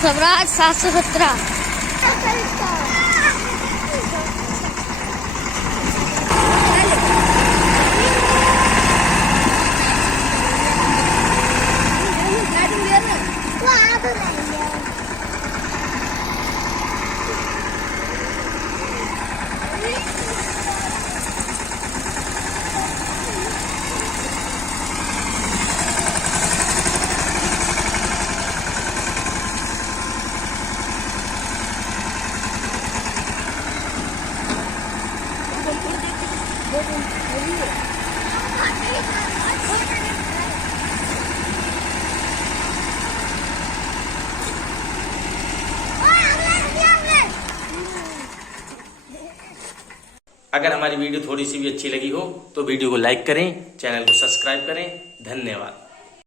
स्वराज 717। अगर हमारी वीडियो थोड़ी सी भी अच्छी लगी हो तो वीडियो को लाइक करें, चैनल को सब्सक्राइब करें। धन्यवाद।